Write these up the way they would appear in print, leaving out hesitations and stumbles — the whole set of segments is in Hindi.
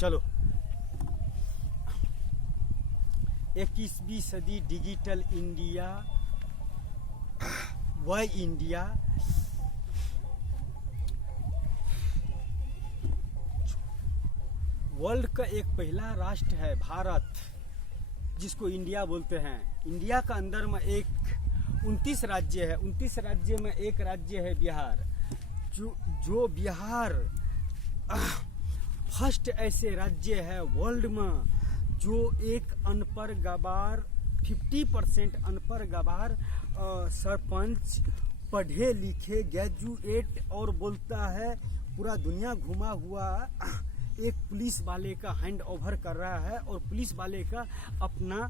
चलो 21वीं सदी डिजिटल इंडिया, वह इंडिया वर्ल्ड का एक पहला राष्ट्र है भारत, जिसको इंडिया बोलते हैं। इंडिया का अंदर में एक 29 राज्य है। 29 राज्य में एक राज्य है बिहार, जो बिहार फर्स्ट ऐसे राज्य है वर्ल्ड में जो एक अनपढ़ गवार 50% अनपढ़ गवार सरपंच पढ़े लिखे ग्रेजुएट और बोलता है पूरा दुनिया घुमा हुआ एक पुलिस वाले का हैंड ओवर कर रहा है और पुलिस वाले का अपना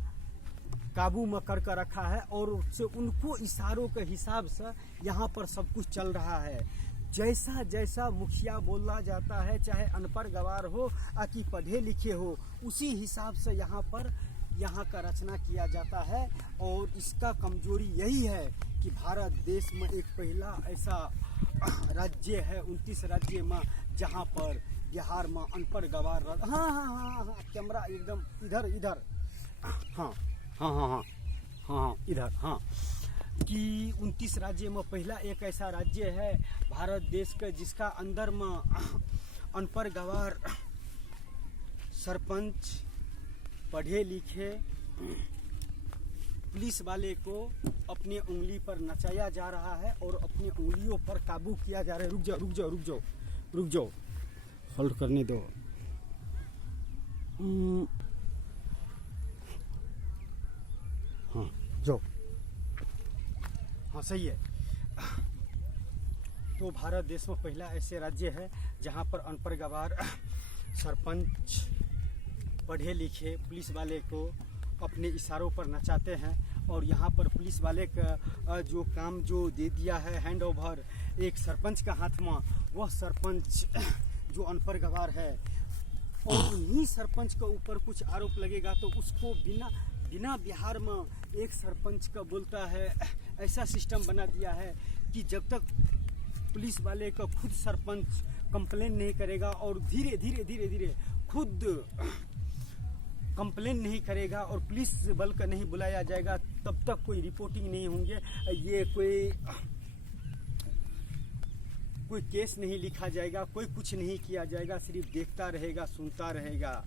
काबू में कर रखा है और उससे उनको इशारों के हिसाब से यहाँ पर सब कुछ चल रहा है। जैसा जैसा मुखिया बोला जाता है, चाहे अनपढ़ गवार हो कि पढ़े लिखे हो, उसी हिसाब से यहाँ का रचना किया जाता है। और इसका कमजोरी यही है कि भारत देश में एक पहला ऐसा राज्य है 29 राज्य में जहाँ पर बिहार में अनपढ़ गवार हाँ कैमरा एकदम इधर हाँ इधर हाँ कि 29 राज्य में पहला एक ऐसा राज्य है भारत देश का जिसका अंदर में अनपढ़ गवार सरपंच पढ़े लिखे पुलिस वाले को अपने उंगली पर नचाया जा रहा है और अपनी उंगलियों पर काबू किया जा रहा है। रुक जाओ होल्ड करने दो। हाँ जाओ, हाँ सही है। तो भारत देश में पहला ऐसे राज्य है जहाँ पर अनपढ़ गवार सरपंच पढ़े लिखे पुलिस वाले को अपने इशारों पर नचाते हैं। और यहाँ पर पुलिस वाले का जो काम जो दे दिया है हैंड ओवर एक सरपंच का हाथ में, वह सरपंच जो अनपढ़ गवार है और उन्हीं सरपंच के ऊपर कुछ आरोप लगेगा तो उसको बिना बिहार में एक सरपंच का बोलता है ऐसा सिस्टम बना दिया है कि जब तक पुलिस वाले का खुद सरपंच कंप्लेन नहीं करेगा और धीरे खुद कंप्लेन नहीं करेगा और पुलिस बल का नहीं बुलाया जाएगा, तब तक कोई रिपोर्टिंग नहीं होंगे, ये कोई केस नहीं लिखा जाएगा, कोई कुछ नहीं किया जाएगा, सिर्फ देखता रहेगा सुनता रहेगा।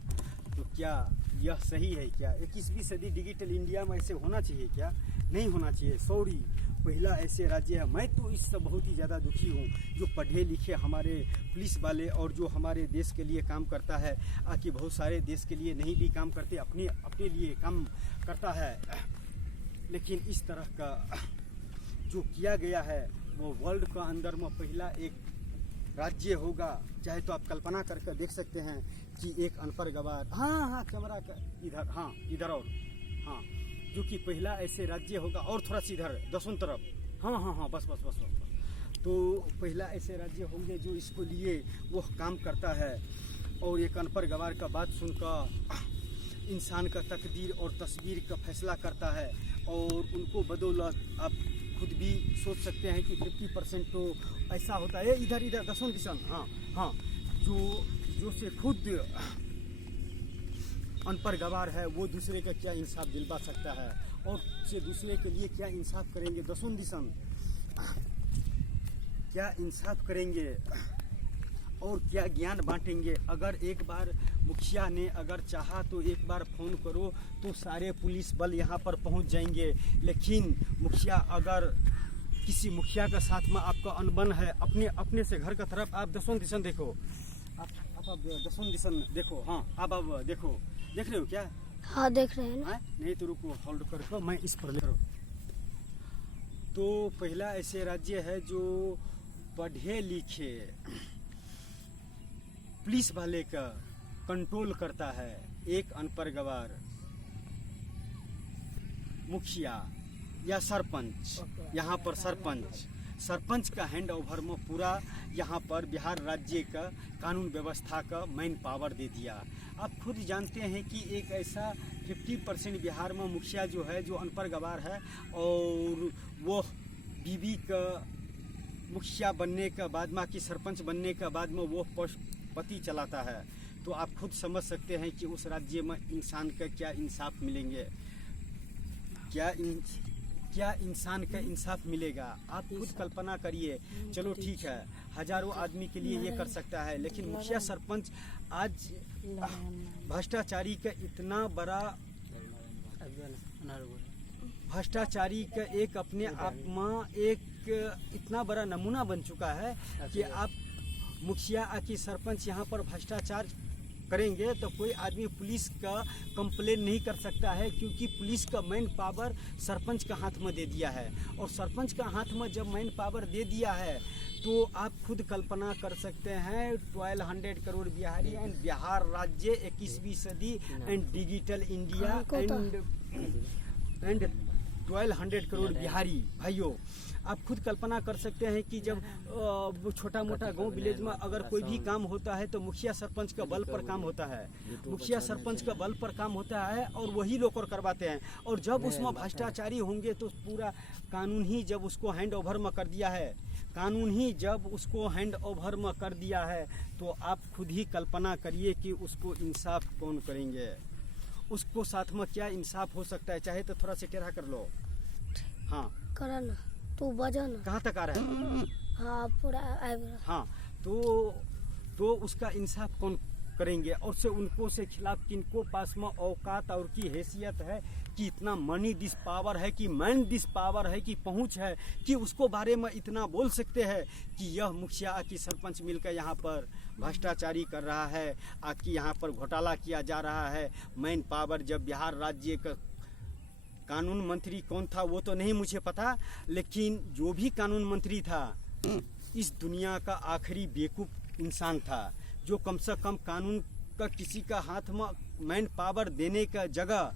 तो क्या यह सही है? क्या 21वीं सदी डिजिटल इंडिया में ऐसे होना चाहिए? क्या नहीं होना चाहिए? सॉरी, पहला ऐसे राज्य है। मैं तो इससे बहुत ही ज़्यादा दुखी हूँ जो पढ़े लिखे हमारे पुलिस वाले और जो हमारे देश के लिए काम करता है, कि बहुत सारे देश के लिए नहीं भी काम करते, अपने लिए काम करता है, लेकिन इस तरह का जो किया गया है वो वर्ल्ड का अंदर में पहला एक राज्य होगा। चाहे तो आप कल्पना करके देख सकते हैं कि एक अनपढ़ गवार हाँ कैमरा का इधर और हाँ जो कि पहला ऐसे राज्य होगा। और थोड़ा सा इधर दसों तरफ हाँ बस। तो पहला ऐसे राज्य होंगे जो इसको लिए वो काम करता है और एक अनपढ़ गवार का बात सुनकर इंसान का तकदीर और तस्वीर का फैसला करता है। और उनको बदौलत आप खुद भी सोच सकते हैं कि 50% तो ऐसा होता है। इधर दसों दिशन हाँ जो से खुद अनपढ़ गवार है वो दूसरे का क्या इंसाफ दिलवा सकता है और से दूसरे के लिए क्या इंसाफ करेंगे? दसों दिशन क्या इंसाफ करेंगे और क्या ज्ञान बांटेंगे? अगर एक बार मुखिया ने अगर चाहा तो एक बार फ़ोन करो तो सारे पुलिस बल यहाँ पर पहुँच जाएंगे। लेकिन मुखिया अगर किसी मुखिया का साथ में आपका अनबन है, अपने से घर का तरफ आप दसों दिशन देखो, आप दसों दिशन देखो। हाँ अब देखो, देख रहे हो क्या? हाँ देख रहे हैं ना। नहीं तो रुको, होल्ड करो, मैं इस पर ले रहा हूँ। तो पहला ऐसे राज्य है जो पढ़े लिखे पुलिस वाले का कंट्रोल करता है। एक अनपढ़ गवार मुखिया या सरपंच, यहाँ पर सरपंच का हैंड ओवर में पूरा यहाँ पर बिहार राज्य का कानून व्यवस्था का मेन पावर दे दिया। आप खुद जानते हैं कि एक ऐसा 50% बिहार में मुखिया जो है जो अनपढ़ गवार है और वो बीबी का मुखिया बनने के बाद में कि सरपंच बनने के बाद में वो पति चलाता है। तो आप खुद समझ सकते हैं कि उस राज्य में इंसान का क्या इंसाफ मिलेंगे, क्या इंसान का इंसाफ मिलेगा। आप खुद कल्पना करिए। चलो ठीक है, हजारों आदमी के लिए ये कर सकता है, लेकिन मुखिया सरपंच आज भ्रष्टाचारी का इतना बड़ा भ्रष्टाचारी का एक अपने आप में एक इतना बड़ा नमूना बन चुका है कि आप मुखिया की सरपंच यहाँ पर भ्रष्टाचार करेंगे तो कोई आदमी पुलिस का कंप्लेन नहीं कर सकता है, क्योंकि पुलिस का मैन पावर सरपंच का हाथ में दे दिया है। और सरपंच का हाथ में जब मैन पावर दे दिया है तो आप खुद कल्पना कर सकते हैं 1200 करोड़ बिहारी एंड बिहार राज्य 21वीं सदी and digital India and 1200 crore Bihari भाइयों, आप खुद कल्पना कर सकते हैं कि जब छोटा मोटा गांव विलेज में अगर कोई भी काम होता है तो मुखिया सरपंच का बल पर काम होता है, मुखिया सरपंच का बल पर काम होता है और वही लोग और करवाते हैं। और जब उसमें भ्रष्टाचारी होंगे तो पूरा कानून ही जब उसको हैंड ओवर में कर दिया है, कानून ही जब उसको हैंड ओवर में कर दिया है तो आप खुद ही कल्पना करिए कि उसको इंसाफ कौन करेंगे, उसको साथ में क्या इंसाफ हो सकता है। चाहे तो थोड़ा सा टेढ़ा कर लो। हाँ करा ना, तू बजा ना। कहाँ तक आ रहा है? हाँ पूरा आ रहा। हाँ तो उसका इंसाफ कौन करेंगे और से उनको से खिलाफ किनको पास में औकात और की हैसियत है कि इतना मनी दिस पावर है कि मैन दिस पावर है कि पहुंच है कि उसको बारे में इतना बोल सकते हैं कि यह मुखिया की सरपंच मिलकर यहाँ पर भ्रष्टाचारी कर रहा है, आकि यहाँ पर घोटाला किया जा रहा है। मैन पावर जब बिहार राज्य का कानून मंत्री कौन था वो तो नहीं मुझे पता, लेकिन जो भी कानून मंत्री था इस दुनिया का आखिरी बेवकूफ इंसान था जो कम से कम कानून का किसी का हाथ में मैन पावर देने का जगह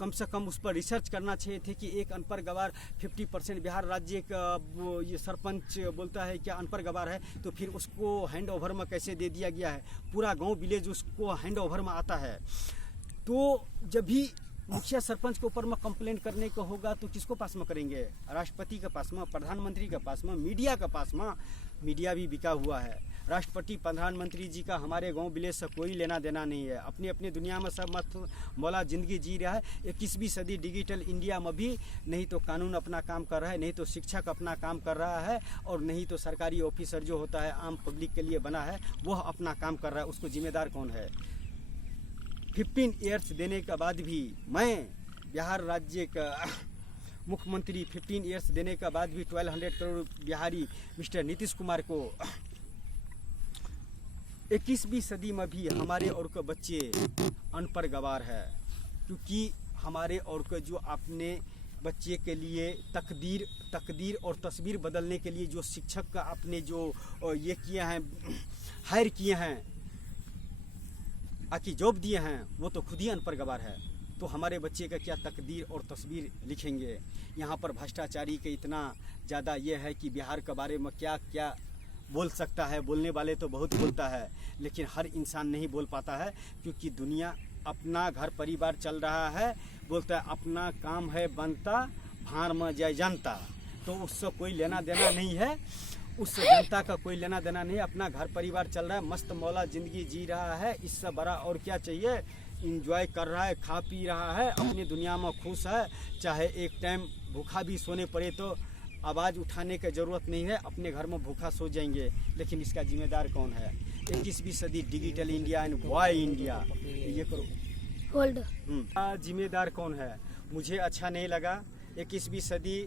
कम से कम उस पर रिसर्च करना चाहिए थे कि एक अनपढ़ गवार 50% बिहार राज्य का वो ये सरपंच बोलता है क्या अनपढ़ गवार है, तो फिर उसको हैंड ओवर में कैसे दे दिया गया है। पूरा गांव विलेज उसको हैंड ओवर में आता है। तो जब भी मुखिया सरपंच के ऊपर में कंप्लेंट करने को होगा तो किसको पास में करेंगे? राष्ट्रपति के पास में, प्रधानमंत्री के पास में, मीडिया के पास में। मीडिया भी बिका हुआ है। राष्ट्रपति प्रधानमंत्री जी का हमारे गांव विलेज से कोई लेना देना नहीं है। अपनी अपनी दुनिया में सब मत मौला जिंदगी जी रहा है। 21वीं सदी डिजिटल इंडिया में भी नहीं तो कानून अपना काम कर रहा है, नहीं तो शिक्षक अपना काम कर रहा है, और नहीं तो सरकारी ऑफिसर जो होता है आम पब्लिक के लिए बना है वह अपना काम कर रहा है। उसको जिम्मेदार कौन है? 15 ईयर्स देने के बाद भी मैं बिहार राज्य का मुख्यमंत्री 15 ईयर्स देने के बाद भी 1200 करोड़ बिहारी मिस्टर नीतीश कुमार को 21वीं सदी में भी हमारे और के बच्चे अनपढ़ गवार है, क्योंकि हमारे और के जो अपने बच्चे के लिए तकदीर और तस्वीर बदलने के लिए जो शिक्षक का आपने जो ये किए हैं, हायर किए हैं, आकि जॉब दिए हैं, वो तो खुद ही अनपढ़ गवार है। तो हमारे बच्चे का क्या तकदीर और तस्वीर लिखेंगे? यहाँ पर भ्रष्टाचारी का इतना ज़्यादा ये है कि बिहार के बारे में क्या क्या बोल सकता है। बोलने वाले तो बहुत बोलता है, लेकिन हर इंसान नहीं बोल पाता है, क्योंकि दुनिया अपना घर परिवार चल रहा है। बोलता है अपना काम है बनता, भार में जय जनता। तो उससे कोई लेना देना नहीं है, उससे जनता का कोई लेना देना नहीं। अपना घर परिवार चल रहा है, मस्त मौला ज़िंदगी जी रहा है। इससे बड़ा और क्या चाहिए? इंजॉय कर रहा है, खा पी रहा है, अपनी दुनिया में खुश है। चाहे एक टाइम भूखा भी सोने पड़े तो आवाज़ उठाने की ज़रूरत नहीं है, अपने घर में भूखा सो जाएंगे। लेकिन इसका जिम्मेदार कौन है? 21वीं सदी digital India and why India, ये करो होल्ड। जिम्मेदार कौन है? मुझे अच्छा नहीं लगा। 21वीं सदी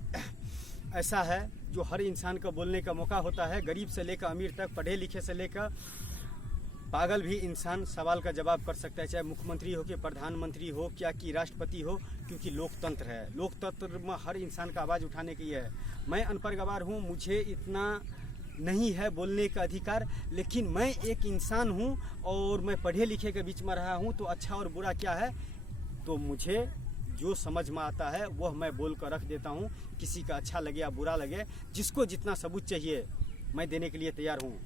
ऐसा है जो हर इंसान को बोलने का मौका होता है, गरीब से लेकर अमीर तक, पढ़े लिखे से लेकर पागल भी इंसान सवाल का जवाब कर सकता है, चाहे मुख्यमंत्री हो कि प्रधानमंत्री हो क्या कि राष्ट्रपति हो, क्योंकि लोकतंत्र है। लोकतंत्र में हर इंसान का आवाज़ उठाने की है। मैं अनपढ़ गवार हूँ, मुझे इतना नहीं है बोलने का अधिकार, लेकिन मैं एक इंसान हूँ और मैं पढ़े लिखे के बीच में रहा हूँ। तो अच्छा और बुरा क्या है, तो मुझे जो समझ में आता है वह मैं बोल कर रख देता हूँ। किसी का अच्छा लगे या बुरा लगे, जिसको जितना सबूत चाहिए मैं देने के लिए तैयार हूँ।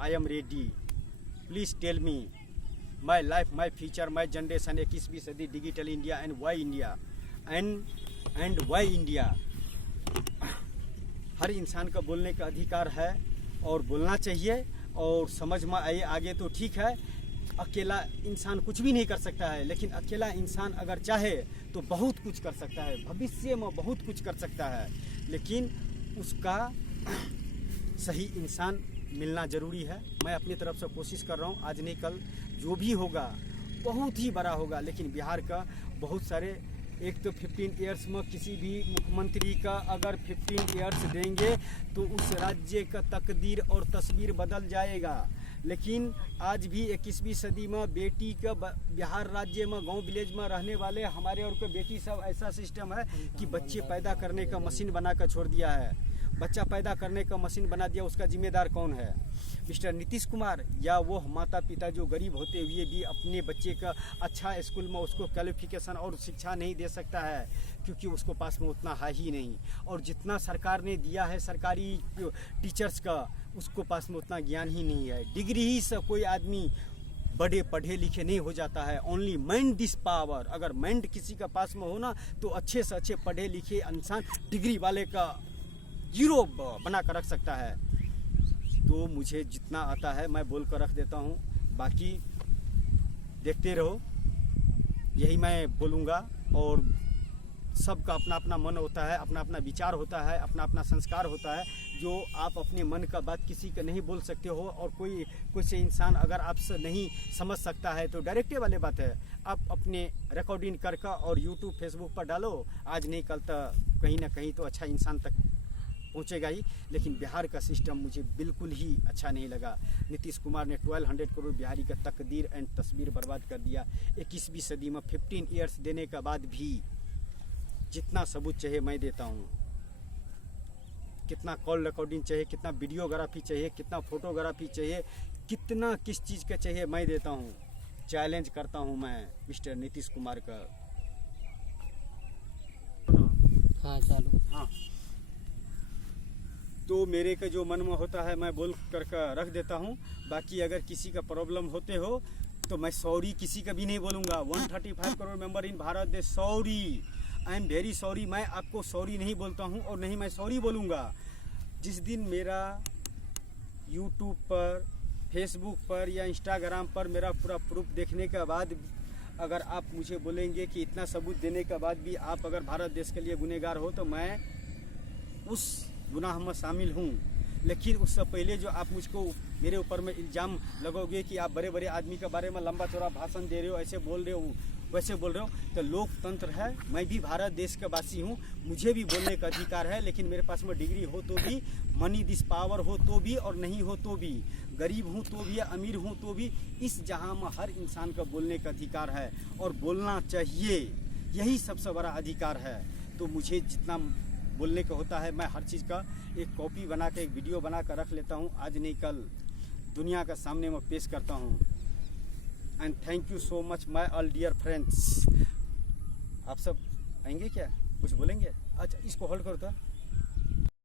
I am ready, please tell me my life, my future, my generation, 21वीं सदी digital India and why India and why India. हर इंसान का बोलने का अधिकार है और बोलना चाहिए, और समझ में आए आगे तो ठीक है। अकेला इंसान कुछ भी नहीं कर सकता है, लेकिन अकेला इंसान अगर चाहे तो बहुत कुछ कर सकता है, भविष्य में बहुत कुछ कर सकता है, लेकिन उसका सही इंसान मिलना ज़रूरी है। मैं अपनी तरफ से कोशिश कर रहा हूँ, आज नहीं कल जो भी होगा बहुत ही बड़ा होगा। लेकिन बिहार का बहुत सारे, एक तो 15 ईयर्स में किसी भी मुख्यमंत्री का अगर 15 ईयर्स देंगे तो उस राज्य का तकदीर और तस्वीर बदल जाएगा। लेकिन आज भी 21वीं सदी में बेटी का बिहार राज्य में गांव विलेज में रहने वाले हमारे और को बेटी सब ऐसा सिस्टम है कि बच्चे पैदा करने का मशीन बना कर छोड़ दिया है। बच्चा पैदा करने का मशीन बना दिया, उसका जिम्मेदार कौन है? मिस्टर नीतीश कुमार या वो माता पिता जो गरीब होते हुए भी अपने बच्चे का अच्छा स्कूल में उसको क्वालिफिकेशन और शिक्षा नहीं दे सकता है, क्योंकि उसको पास में उतना है ही नहीं। और जितना सरकार ने दिया है सरकारी टीचर्स का, उसको पास में उतना ज्ञान ही नहीं है। डिग्री ही से कोई आदमी बड़े पढ़े लिखे नहीं हो जाता है। Only mind this power. अगर माइंड किसी का पास में हो ना तो अच्छे से अच्छे पढ़े लिखे इंसान डिग्री वाले का हीरो बना कर रख सकता है। तो मुझे जितना आता है मैं बोल कर रख देता हूँ, बाकी देखते रहो, यही मैं बोलूँगा। और सबका अपना अपना मन होता है, अपना अपना विचार होता है, अपना अपना संस्कार होता है, जो आप अपने मन का बात किसी का नहीं बोल सकते हो। और कोई से इंसान अगर आपसे नहीं समझ सकता है तो डायरेक्टे वाले बात है, आप अपने रिकॉर्डिंग करके और यूट्यूब फेसबुक पर डालो। आज नहीं कल तो कहीं ना कहीं तो अच्छा इंसान तक पहुंचेगा ही। लेकिन बिहार का सिस्टम मुझे बिल्कुल ही अच्छा नहीं लगा। नीतीश कुमार ने 1200 करोड़ बिहारी का तकदीर एंड तस्वीर बर्बाद कर दिया। 21वीं सदी में 15 ईयर्स देने के बाद भी जितना सबूत चाहिए मैं देता हूँ। कितना कॉल रिकॉर्डिंग चाहिए, कितना वीडियोग्राफी चाहिए, कितना फोटोग्राफी चाहिए, कितना किस चीज़ का चाहिए मैं देता हूँ। चैलेंज करता हूँ मैं मिस्टर नीतीश कुमार का। हाँ चालू। हाँ, तो मेरे का जो मन में होता है मैं बोल कर रख देता हूँ। बाकी अगर किसी का प्रॉब्लम होते हो तो मैं सॉरी किसी का भी नहीं बोलूँगा। 135 करोड़ मेंबर इन भारत देश, sorry, I am very sorry. मैं आपको सॉरी नहीं बोलता हूँ और नहीं मैं सॉरी बोलूँगा। जिस दिन मेरा यूट्यूब पर, फेसबुक पर या इंस्टाग्राम पर मेरा पूरा प्रूफ देखने के बाद अगर आप मुझे बोलेंगे कि इतना सबूत देने के बाद भी आप अगर भारत देश के लिए गुनहगार हो तो मैं उस गुनाह में शामिल हूँ। लेकिन उससे पहले जो आप मुझको मेरे ऊपर में इल्ज़ाम लगाओगे कि आप बड़े बड़े आदमी के बारे में लंबा चौड़ा भाषण दे रहे हो, ऐसे बोल रहे हो, वैसे बोल रहे हो, तो लोकतंत्र है। मैं भी भारत देश का वासी हूँ, मुझे भी बोलने का अधिकार है। लेकिन मेरे पास में डिग्री हो तो भी, मनी दिस पावर हो तो भी और नहीं हो तो भी, गरीब हूँ तो भी, अमीर हूँ तो भी, इस जहाँ में हर इंसान का बोलने का अधिकार है और बोलना चाहिए। यही सबसे बड़ा अधिकार है। तो मुझे जितना बोलने का होता है मैं हर चीज़ का एक कॉपी बना के, एक वीडियो बना कर रख लेता हूँ। आज नहीं कल दुनिया का सामने में पेश करता हूँ। And thank you so much my all dear friends. आप सब आएंगे क्या, कुछ बोलेंगे? अच्छा इसको होल्ड करो तो।